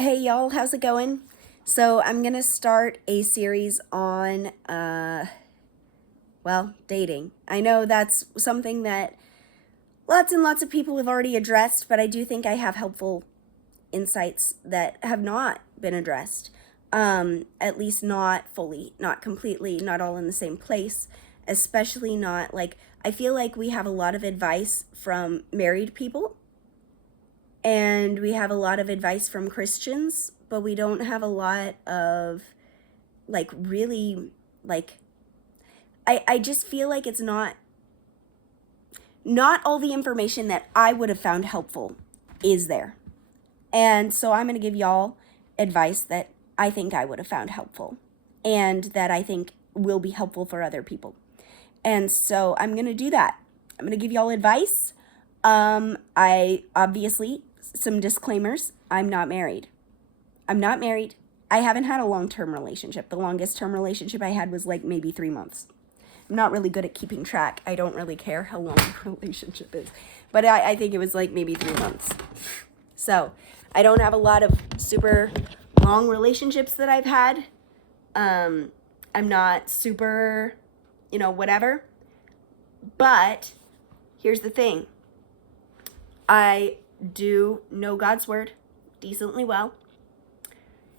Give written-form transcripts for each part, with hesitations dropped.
Hey y'all, how's it going? So I'm gonna start a series on, dating. I know that's something that lots and lots of people have already addressed, but I do think I have helpful insights that have not been addressed. At least not fully, not completely, not all in the same place, especially not like, I feel like we have a lot of advice from married people and we have a lot of advice from Christians, but we don't have a lot of really like I just feel like it's not all the information that I would have found helpful is there. And so I'm going to give y'all advice that I think I would have found helpful and that I think will be helpful for other people. And so I'm going to do that. I'm going to give y'all advice. I obviously, some disclaimers. I'm not married. I haven't had a long-term relationship. The longest term relationship I had was like maybe 3 months. I'm not really good at keeping track. I don't really care how long a relationship is. But I think it was like maybe 3 months. So I don't have a lot of super long relationships that I've had. I'm not super, whatever. But here's the thing. I do know God's word decently well.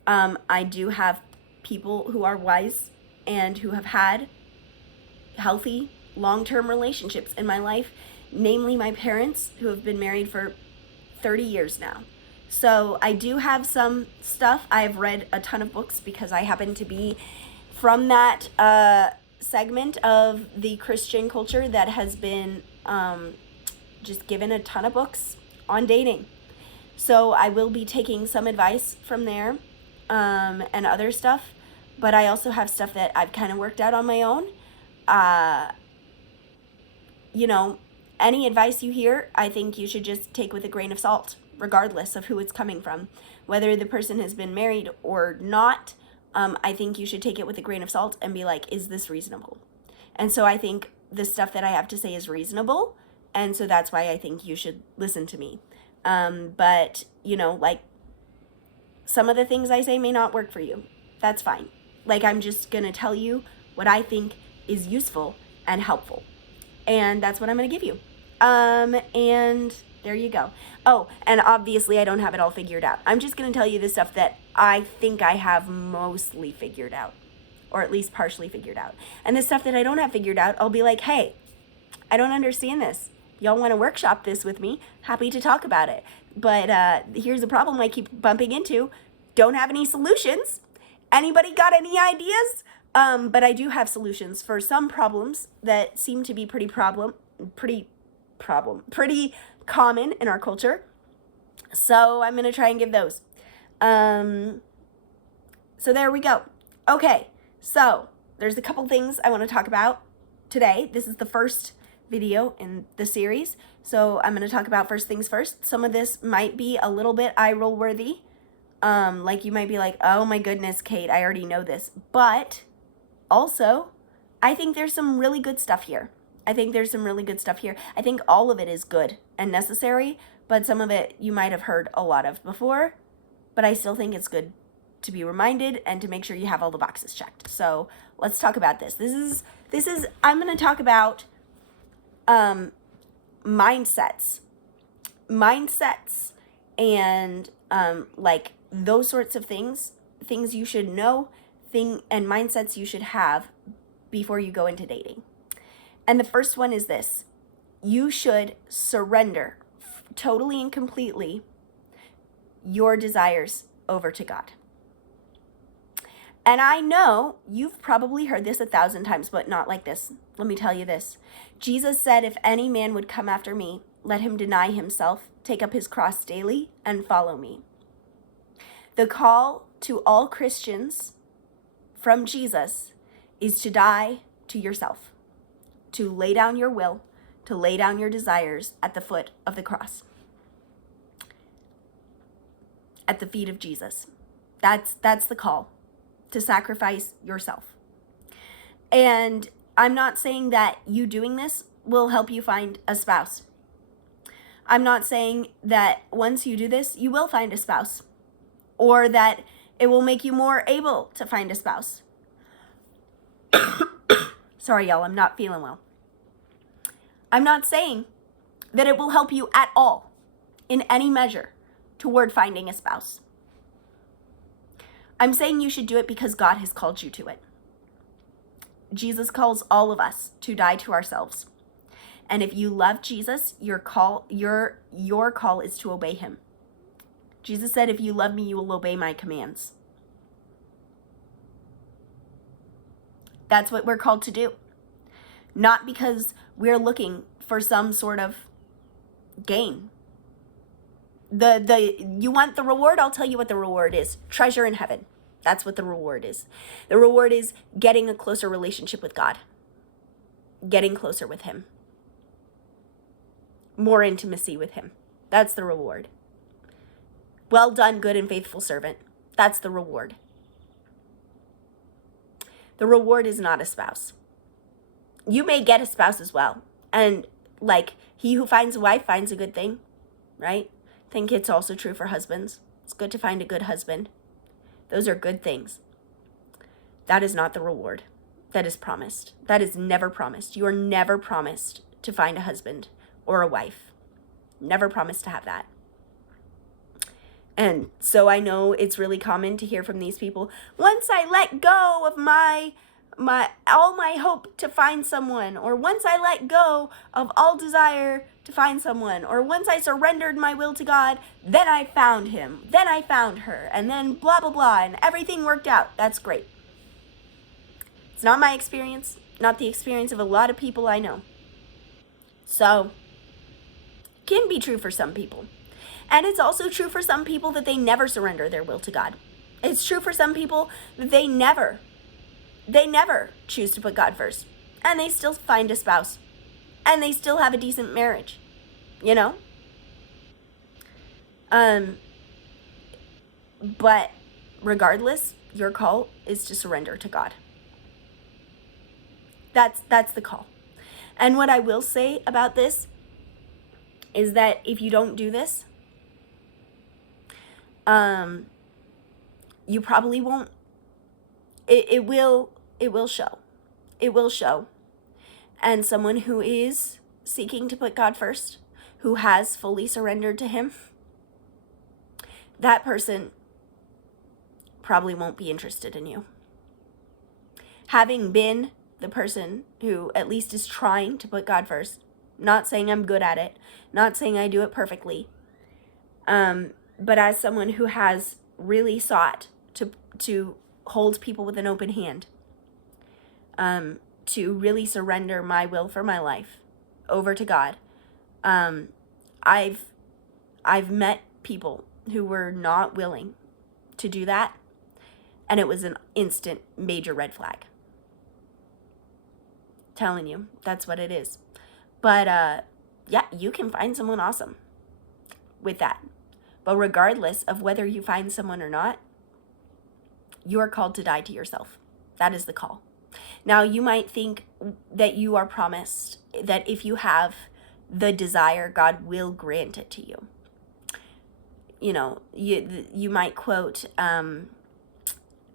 I do have people who are wise and who have had healthy, long-term relationships in my life, namely my parents who have been married for 30 years now. So I do have some stuff. I've read a ton of books because I happen to be from that segment of the Christian culture that has been just given a ton of books on dating. So I will be taking some advice from there and other stuff, but I also have stuff that I've kind of worked out on my own. Any advice you hear, I think you should just take with a grain of salt, regardless of who it's coming from. Whether the person has been married or not, I think you should take it with a grain of salt and be like, is this reasonable? And so I think the stuff that I have to say is reasonable, and so that's why I think you should listen to me. But, some of the things I say may not work for you. That's fine. I'm just going to tell you what I think is useful and helpful. And that's what I'm going to give you. And there you go. Oh, and obviously I don't have it all figured out. I'm just going to tell you the stuff that I think I have mostly figured out, or at least partially figured out. And the stuff that I don't have figured out, I'll be like, hey, I don't understand this. Y'all want to workshop this with me? Happy to talk about it. But here's the problem I keep bumping into. Don't have any solutions. Anybody got any ideas? But I do have solutions for some problems that seem to be pretty common in our culture. So I'm going to try and give those. So there we go. Okay, so there's a couple things I want to talk about today. This is the first video in the series, so I'm going to talk about first things first. Some of this might be a little bit eye roll worthy. You might be like, oh my goodness, Kate, I already know this. But also, I think there's some really good stuff here. I think all of it is good and necessary, but some of it you might have heard a lot of before. But I still think it's good to be reminded and to make sure you have all the boxes checked. So let's talk about this. I'm going to talk about mindsets and those sorts of things you should know, and mindsets you should have before you go into dating. And the first one is this: you should surrender totally and completely your desires over to God. And I know you've probably heard this 1,000 times, but not like this. Let me tell you this. Jesus said, if any man would come after me, let him deny himself, take up his cross daily, and follow me. The call to all Christians from Jesus is to die to yourself, to lay down your will, to lay down your desires at the foot of the cross, at the feet of Jesus. That's the call, to sacrifice yourself. And I'm not saying that you doing this will help you find a spouse. I'm not saying that once you do this, you will find a spouse or that it will make you more able to find a spouse. Sorry, y'all, I'm not feeling well. I'm not saying that it will help you at all in any measure toward finding a spouse. I'm saying you should do it because God has called you to it. Jesus calls all of us to die to ourselves. And if you love Jesus, your call is to obey him. Jesus said, if you love me, you will obey my commands. That's what we're called to do. Not because we're looking for some sort of gain. You want the reward? I'll tell you what the reward is. Treasure in heaven. That's what the reward is. The reward is getting a closer relationship with God. Getting closer with him. More intimacy with him. That's the reward. Well done, good and faithful servant. That's the reward. The reward is not a spouse. You may get a spouse as well. And like, he who finds a wife finds a good thing, right? I think it's also true for husbands. It's good to find a good husband. Those are good things. That is not the reward that is promised. That is never promised. You are never promised to find a husband or a wife. Never promised to have that. And so I know it's really common to hear from these people, once I let go of all my hope to find someone, or once I let go of all desire to find someone, or once I surrendered my will to God, then I found him, then I found her, and then blah, blah, blah, and everything worked out. That's great. It's not my experience, not the experience of a lot of people I know. So, it can be true for some people. And it's also true for some people that they never surrender their will to God. It's true for some people that they never choose to put God first. And they still find a spouse. And they still have a decent marriage. You know? But regardless, your call is to surrender to God. That's the call. And what I will say about this is that if you don't do this, you probably won't. It will show. It will show. And someone who is seeking to put God first, who has fully surrendered to him, that person probably won't be interested in you. Having been the person who at least is trying to put God first, not saying I'm good at it, not saying I do it perfectly, but as someone who has really sought to hold people with an open hand, to really surrender my will for my life over to God. I've met people who were not willing to do that, and it was an instant major red flag. Telling you, that's what it is. But yeah, you can find someone awesome with that. But regardless of whether you find someone or not, you are called to die to yourself. That is the call. Now, you might think that you are promised that if you have the desire, God will grant it to you. You know, you might quote,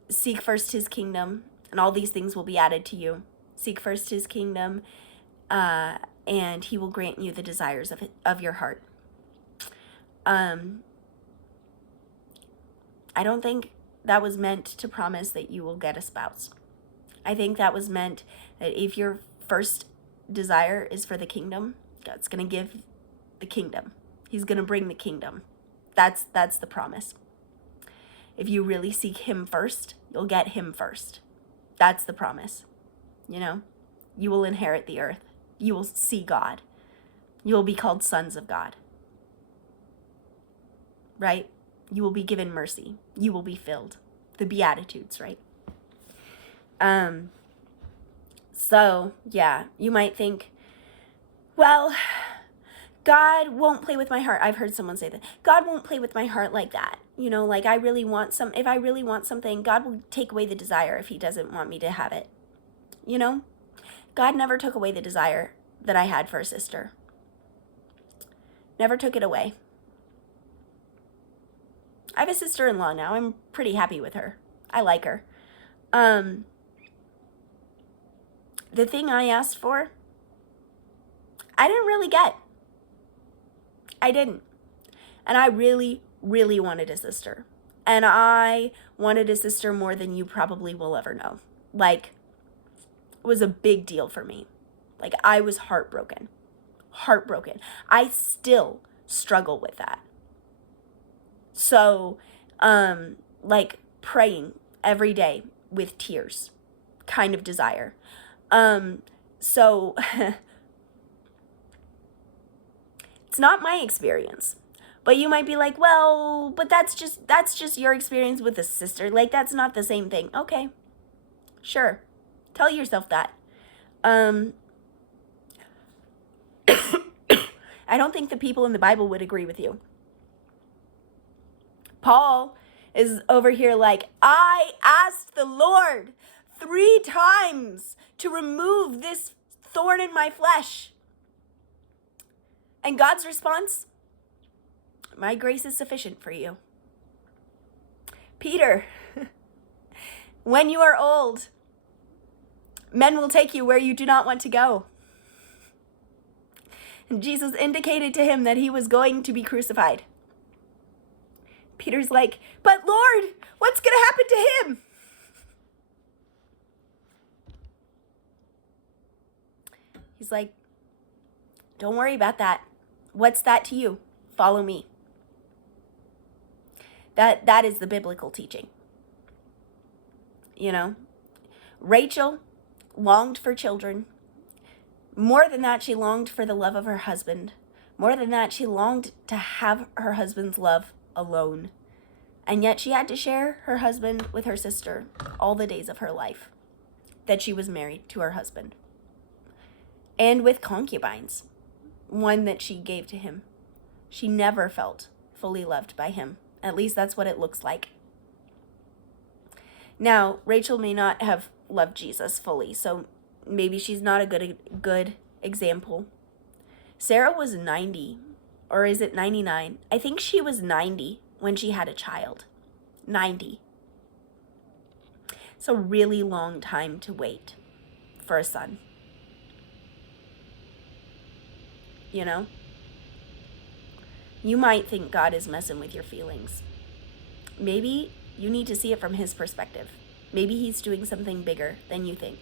seek first his kingdom, and all these things will be added to you. Seek first his kingdom, and he will grant you the desires of your heart. I don't think that was meant to promise that you will get a spouse. I think that was meant that if your first desire is for the kingdom, God's going to give the kingdom. He's going to bring the kingdom. That's the promise. If you really seek him first, you'll get him first. That's the promise. You know, you will inherit the earth. You will see God. You will be called sons of God. Right? You will be given mercy. You will be filled. The Beatitudes, right? So, yeah, you might think, well, God won't play with my heart. I've heard someone say that. God won't play with my heart like that. You know, like if I really want something, God will take away the desire if he doesn't want me to have it. You know, God never took away the desire that I had for a sister. Never took it away. I have a sister-in-law now. I'm pretty happy with her. I like her. The thing I asked for, I didn't really get. I didn't. And I really, really wanted a sister. And I wanted a sister more than you probably will ever know. Like, it was a big deal for me. Like, I was heartbroken. Heartbroken. I still struggle with that. So, like, praying every day with tears kind of desire. So it's not my experience. But you might be like, well, but that's just your experience with a sister. Like, that's not the same thing. Okay. Sure. Tell yourself that. I don't think the people in the Bible would agree with you. Paul is over here like, I asked the Lord 3 times to remove this thorn in my flesh. And God's response, my grace is sufficient for you. Peter, when you are old, men will take you where you do not want to go. And Jesus indicated to him that he was going to be crucified. Peter's like, but Lord, what's going to happen to him? He's like, don't worry about that. What's that to you? Follow me. That is the biblical teaching. You know, Rachel longed for children. More than that, she longed for the love of her husband. More than that, she longed to have her husband's love alone. And yet she had to share her husband with her sister all the days of her life that she was married to her husband. And with concubines, one that she gave to him. She never felt fully loved by him. At least that's what it looks like. Now, Rachel may not have loved Jesus fully, so maybe she's not a good example. Sarah was 90, or is it 99? I think she was 90 when she had a child. 90. It's a really long time to wait for a son. You know? You might think God is messing with your feelings. Maybe you need to see it from his perspective. Maybe he's doing something bigger than you think.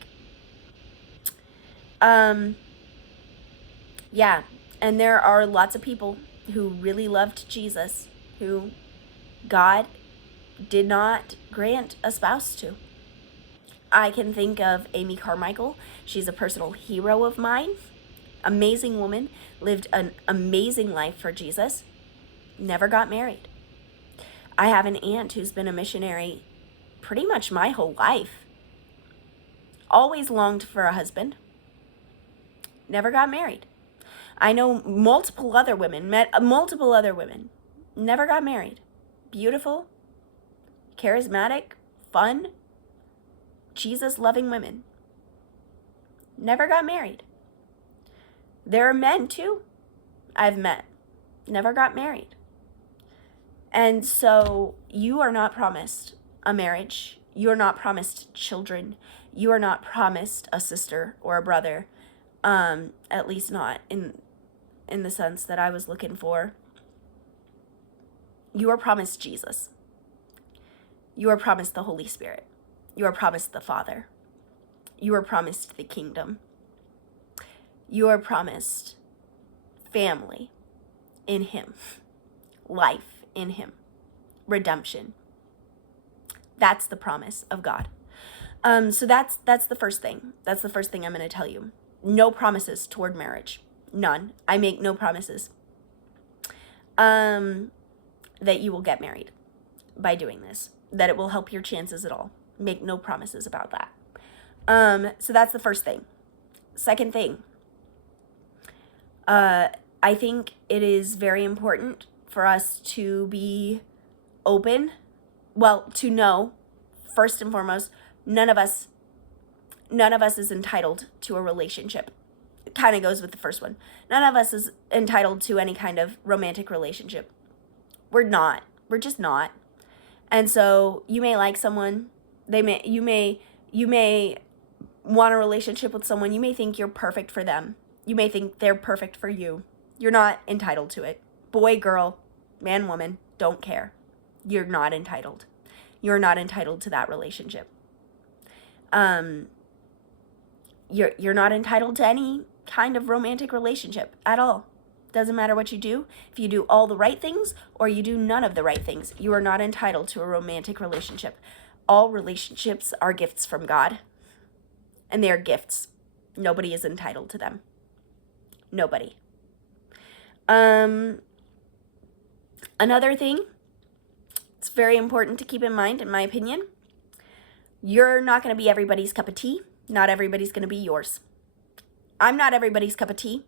Yeah, and there are lots of people who really loved Jesus who God did not grant a spouse to. I can think of Amy Carmichael. She's a personal hero of mine. Amazing woman, lived an amazing life for Jesus, never got married. I have an aunt who's been a missionary pretty much my whole life. Always longed for a husband, never got married. I know multiple other women, met multiple other women, never got married. Beautiful, charismatic, fun, Jesus-loving women, never got married. There are men, too, I've met, never got married. And so you are not promised a marriage. You are not promised children. You are not promised a sister or a brother, at least not in the sense that I was looking for. You are promised Jesus. You are promised the Holy Spirit. You are promised the Father. You are promised the kingdom. You are promised family in him, life in him, redemption. That's the promise of God. So that's the first thing. That's the first thing I'm going to tell you. No promises toward marriage. None. I make no promises that you will get married by doing this, that it will help your chances at all. Make no promises about that. So that's the first thing. Second thing, I think it is very important for us to be open, well, to know, first and foremost, none of us is entitled to a relationship. It kind of goes with the first one. None of us is entitled to any kind of romantic relationship. We're not. We're just not. And so you may like someone, you may want a relationship with someone, you may think you're perfect for them. You may think they're perfect for you. You're not entitled to it. Boy, girl, man, woman, don't care. You're not entitled. You're not entitled to that relationship. You're not entitled to any kind of romantic relationship at all. Doesn't matter what you do. If you do all the right things or you do none of the right things, you are not entitled to a romantic relationship. All relationships are gifts from God, and they are gifts. Nobody is entitled to them. Nobody. Another thing, it's very important to keep in mind, in my opinion, you're not going to be everybody's cup of tea. Not everybody's going to be yours. I'm not everybody's cup of tea.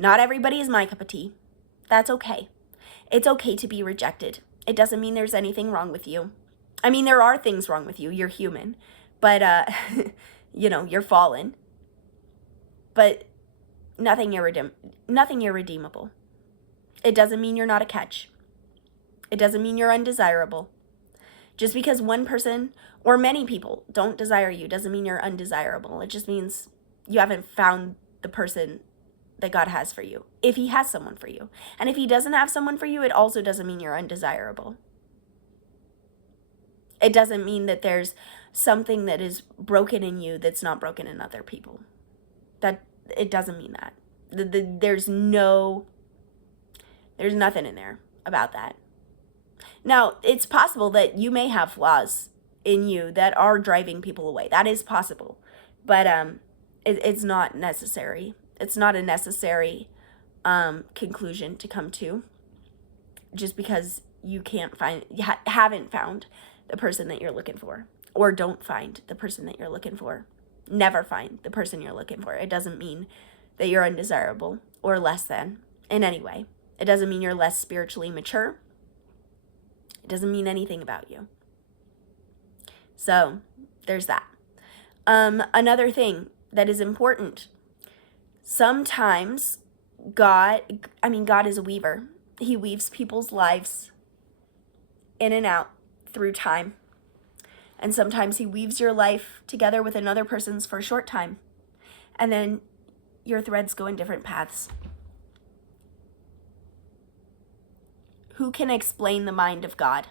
Not everybody is my cup of tea. That's okay. It's okay to be rejected. It doesn't mean there's anything wrong with you. I mean, there are things wrong with you. You're human. But, you're fallen. But nothing irredeemable. It doesn't mean you're not a catch. It doesn't mean you're undesirable. Just because one person or many people don't desire you doesn't mean you're undesirable. It just means you haven't found the person that God has for you, if he has someone for you. And if he doesn't have someone for you, it also doesn't mean you're undesirable. It doesn't mean that there's something that is broken in you that's not broken in other people. That it doesn't mean that. There's nothing in there about that. Now, it's possible that you may have flaws in you that are driving people away. That is possible. But it's not necessary. It's not a necessary conclusion to come to just because you haven't found the person that you're looking for, or don't find the person that you're looking for. Never find the person you're looking for. It doesn't mean that you're undesirable or less than in any way. It doesn't mean you're less spiritually mature. It doesn't mean anything about you. So there's that. Another thing that is important. Sometimes God is a weaver. He weaves people's lives in and out through time. And sometimes he weaves your life together with another person's for a short time. And then your threads go in different paths. Who can explain the mind of God?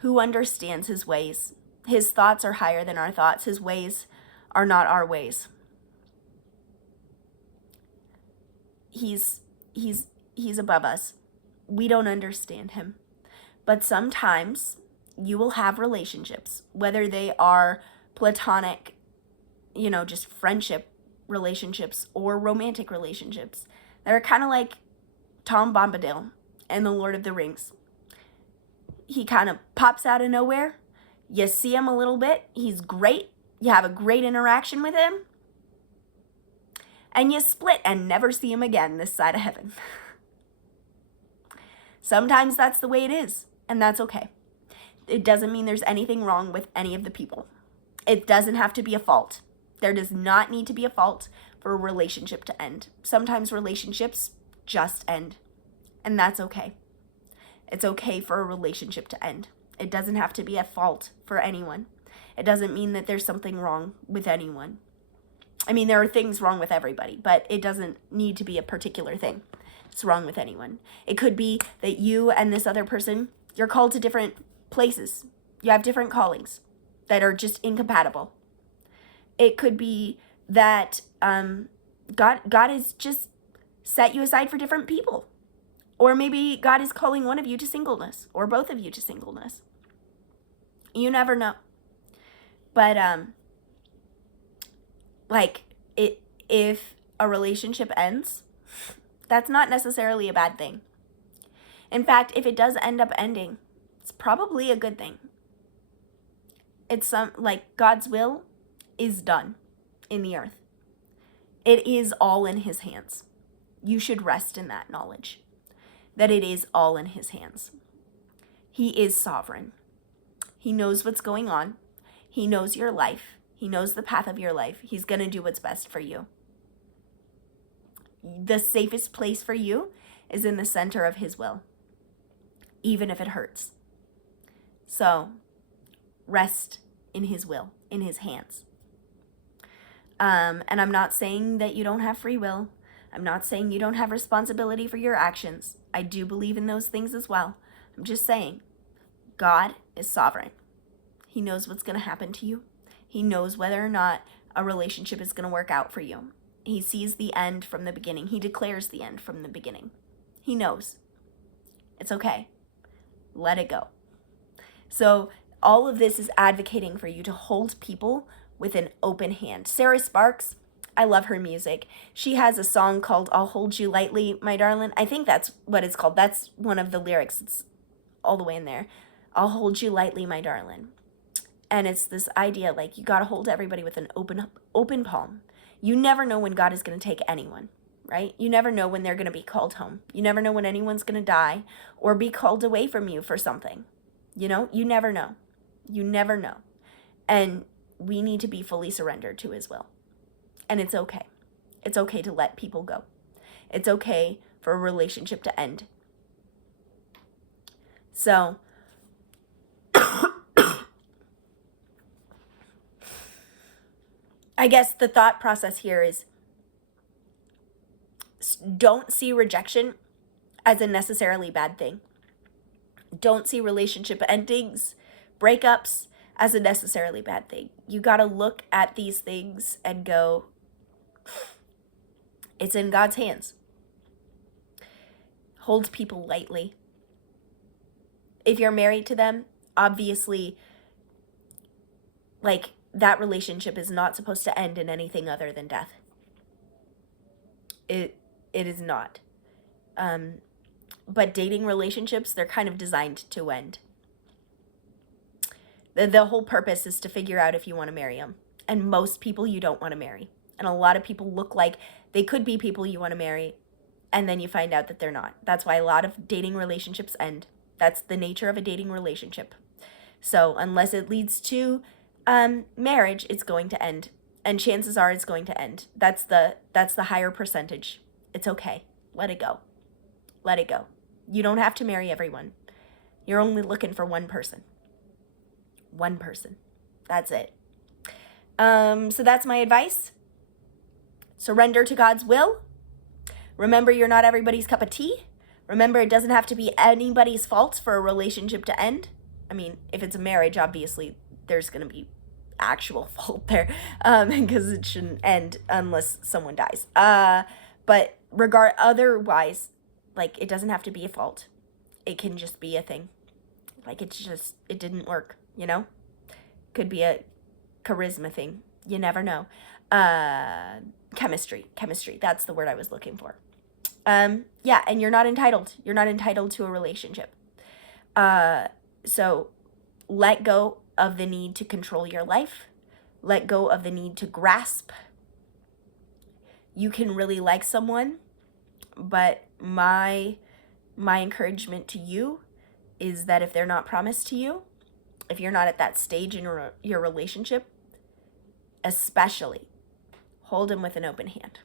Who understands his ways? His thoughts are higher than our thoughts. His ways are not our ways. He's above us. We don't understand him. But sometimes you will have relationships, whether they are platonic, just friendship relationships, or romantic relationships, that are kind of like Tom Bombadil and the Lord of the Rings. He kind of pops out of nowhere. You see him a little bit. He's great. You have a great interaction with him. And you split and never see him again this side of heaven. Sometimes that's the way it is, and that's okay. It doesn't mean there's anything wrong with any of the people. It doesn't have to be a fault. There does not need to be a fault for a relationship to end. Sometimes relationships just end, and that's okay. It's okay for a relationship to end. It doesn't have to be a fault for anyone. It doesn't mean that there's something wrong with anyone. I mean, there are things wrong with everybody, but it doesn't need to be a particular thing. It's wrong with anyone. It could be that you and this other person, you're called to different places. You have different callings that are just incompatible. It could be that God has just set you aside for different people. Or maybe God is calling one of you to singleness, or both of you to singleness. You never know. But if a relationship ends, that's not necessarily a bad thing. In fact, if it does end up ending, it's probably a good thing. It's God's will is done in the earth. It is all in his hands. You should rest in that knowledge, that it is all in his hands. He is sovereign. He knows what's going on. He knows your life. He knows the path of your life. He's going to do what's best for you. The safest place for you is in the center of his will. even if it hurts. So rest in his will, in his hands. And I'm not saying that you don't have free will. I'm not saying you don't have responsibility for your actions. I do believe in those things as well. I'm just saying God is sovereign. He knows what's going to happen to you. He knows whether or not a relationship is going to work out for you. He sees the end from the beginning. He declares the end from the beginning. He knows. It's okay. Let it go. So all of this is advocating for you to hold people with an open hand. Sarah Sparks, I love her music. She has a song called I'll Hold You Lightly, My Darling. I think that's what it's called. That's one of the lyrics. It's all the way in there. I'll hold you lightly, my darling. And it's this idea like you got to hold everybody with an open palm. You never know when God is going to take anyone, right? You never know when they're going to be called home. You never know when anyone's going to die or be called away from you for something. You know, you never know. You never know. And we need to be fully surrendered to his will. And it's okay. It's okay to let people go. It's okay for a relationship to end. So, I guess the thought process here is don't see rejection as a necessarily bad thing. Don't see relationship endings, breakups as a necessarily bad thing. You got to look at these things and go, it's in God's hands. Hold people lightly. If you're married to them, obviously, like, that relationship is not supposed to end in anything other than death. It is not. But dating relationships, they're kind of designed to end. The whole purpose is to figure out if you want to marry them. And most people you don't want to marry. And a lot of people look like they could be people you want to marry, and then you find out that they're not. That's why a lot of dating relationships end. That's the nature of a dating relationship. So unless it leads to marriage, it's going to end. And chances are it's going to end. That's the higher percentage. It's okay. Let it go. Let it go. You don't have to marry everyone. You're only looking for one person. One person. That's it. So that's my advice. Surrender to God's will. Remember, you're not everybody's cup of tea. Remember, it doesn't have to be anybody's fault for a relationship to end. I mean, if it's a marriage, obviously, there's going to be actual fault there, because it shouldn't end unless someone dies. But otherwise, like, it doesn't have to be a fault. It can just be a thing. Like, it didn't work, you know? Could be a charisma thing. You never know. Chemistry. That's the word I was looking for. Yeah, and you're not entitled. You're not entitled to a relationship. So let go of the need to control your life. Let go of the need to grasp. You can really like someone, but my encouragement to you is that if they're not promised to you, if you're not at that stage in your relationship, especially hold them with an open hand.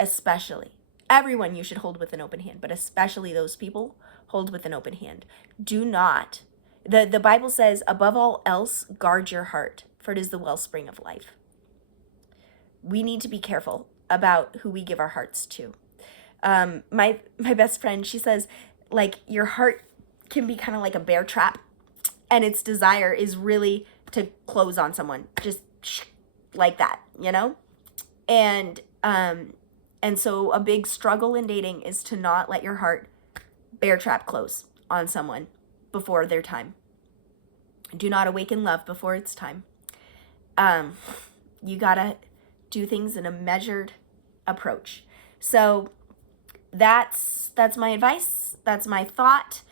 Especially. Everyone you should hold with an open hand, but especially those people, hold with an open hand. Do not. The Bible says, above all else, guard your heart, for it is the wellspring of life. We need to be careful about who we give our hearts to. My best friend, she says, like, your heart can be kind of like a bear trap, and its desire is really to close on someone, just like that, you know? And so a big struggle in dating is to not let your heart bear trap close on someone before their time. Do not awaken love before it's time. You gotta do things in a measured approach. So that's my advice. That's my thought.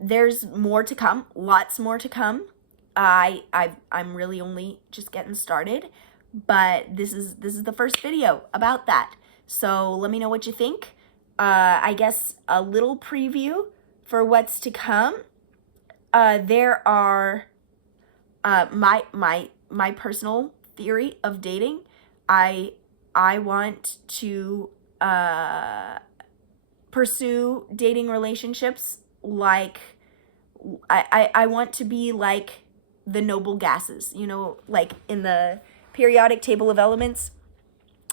There's more to come, lots more to come. I'm really only just getting started, but this is the first video about that. So let me know what you think. I guess a little preview for what's to come. There are my personal theory of dating. I want to pursue dating relationships like, I want to be like the noble gases, you know, like in the periodic table of elements,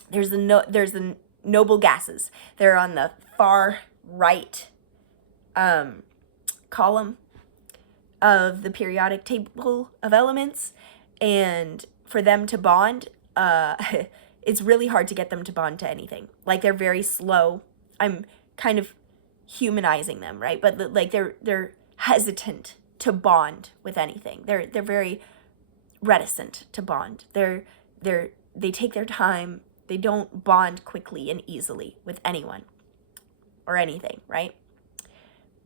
there's the noble gases. They're on the far right column of the periodic table of elements, and for them to bond, it's really hard to get them to bond to anything. Like, they're very slow. I'm kind of humanizing them, right? But like they're hesitant to bond with anything. They're very reticent to bond. They take their time. They don't bond quickly and easily with anyone or anything, right?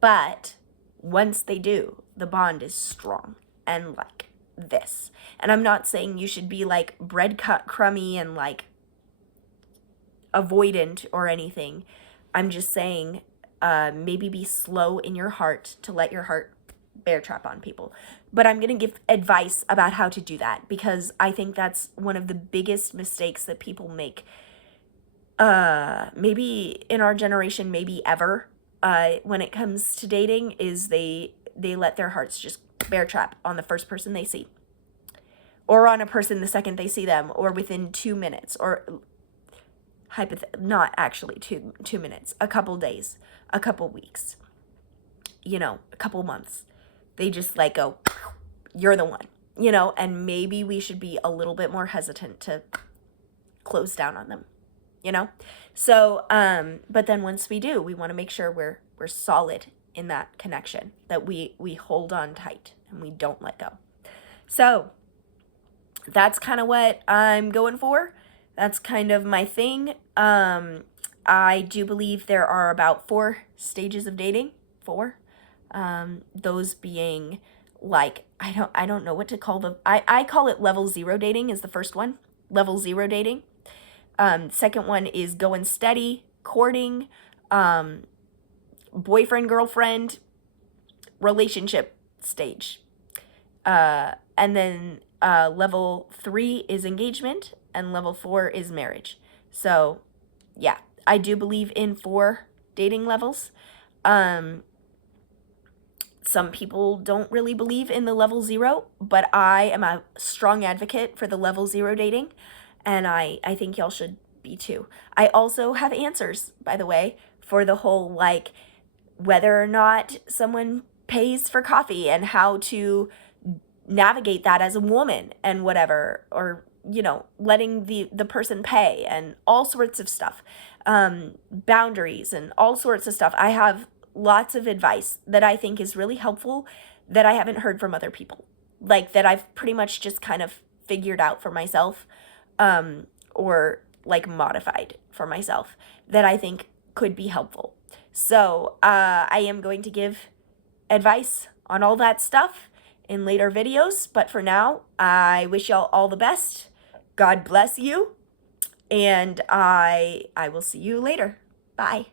But once they do, the bond is strong and like this. And I'm not saying you should be like breadcrumby and like avoidant or anything. I'm just saying maybe be slow in your heart to let your heart bear trap on people. But I'm going to give advice about how to do that, because I think that's one of the biggest mistakes that people make, maybe in our generation, maybe ever, when it comes to dating, is they let their hearts just bear trap on the first person they see, or on a person the second they see them, or within 2 minutes, or not actually 2 minutes, a couple days, a couple weeks, you know, a couple months. They just like go, you're the one, you know. And maybe we should be a little bit more hesitant to close down on them, you know. So but then once we do, we want to make sure we're solid in that connection, that we hold on tight and we don't let go. So that's kind of what I'm going for. That's kind of my thing. I do believe there are about 4 stages of dating. 4. Those being like, I don't know what to call them. I call it level 0 dating is the first one. Level 0 dating. Second one is going steady, courting, boyfriend, girlfriend, relationship stage. And then level 3 is engagement, and level 4 is marriage. So yeah, I do believe in 4 dating levels. Some people don't really believe in the level 0, but I am a strong advocate for the level 0 dating, and I think y'all should be too. I also have answers, by the way, for the whole, like, whether or not someone pays for coffee and how to navigate that as a woman and whatever, or, you know, letting the person pay and all sorts of stuff, boundaries and all sorts of stuff. I have lots of advice that I think is really helpful that I haven't heard from other people, like that I've pretty much just kind of figured out for myself, or like modified for myself, that I think could be helpful. So I am going to give advice on all that stuff in later videos, but for now, I wish y'all all the best. God bless you, and I will see you later. Bye.